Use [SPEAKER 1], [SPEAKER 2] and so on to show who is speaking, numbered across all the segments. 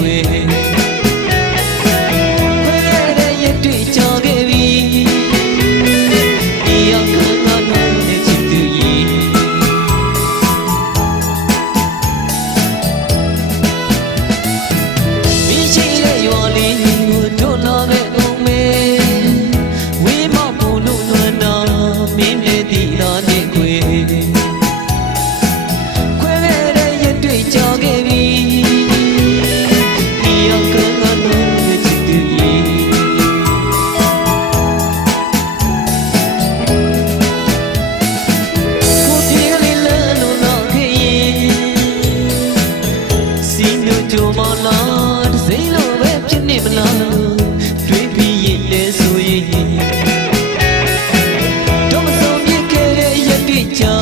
[SPEAKER 1] way. ကြိုမလားတစိမ့်လို့ပဲဖြစ်နေမလားတွေးပြီးရင်လဲဆိုရင်တော့မဆုံးမြခဲ့တဲ့ရက်တွေကြာ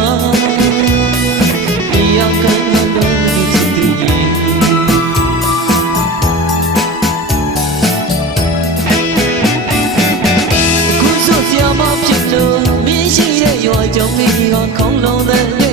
[SPEAKER 1] ဒီရောက်ကန်းတော့စတူရင်အခုဆိုဆရာမဖြစ်လို့မင်းရှိတဲ့ရွာကြောင့်မင်းကခေါင်းလုံးတဲ့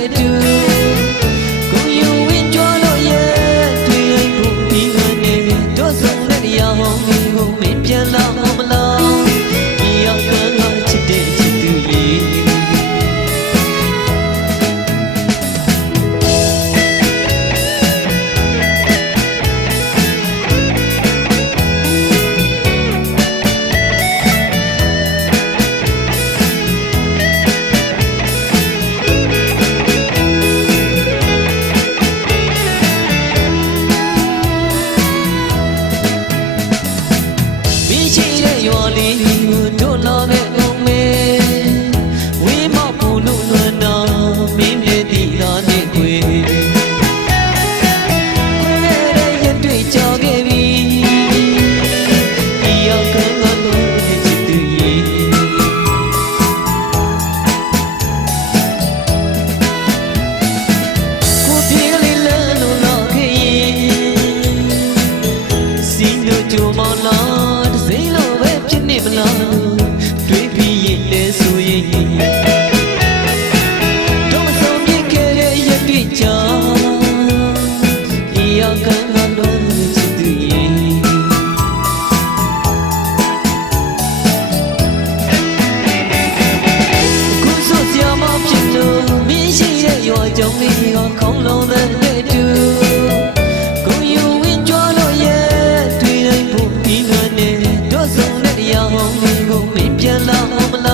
[SPEAKER 1] နေကုန်မင်းပြန်လာမလား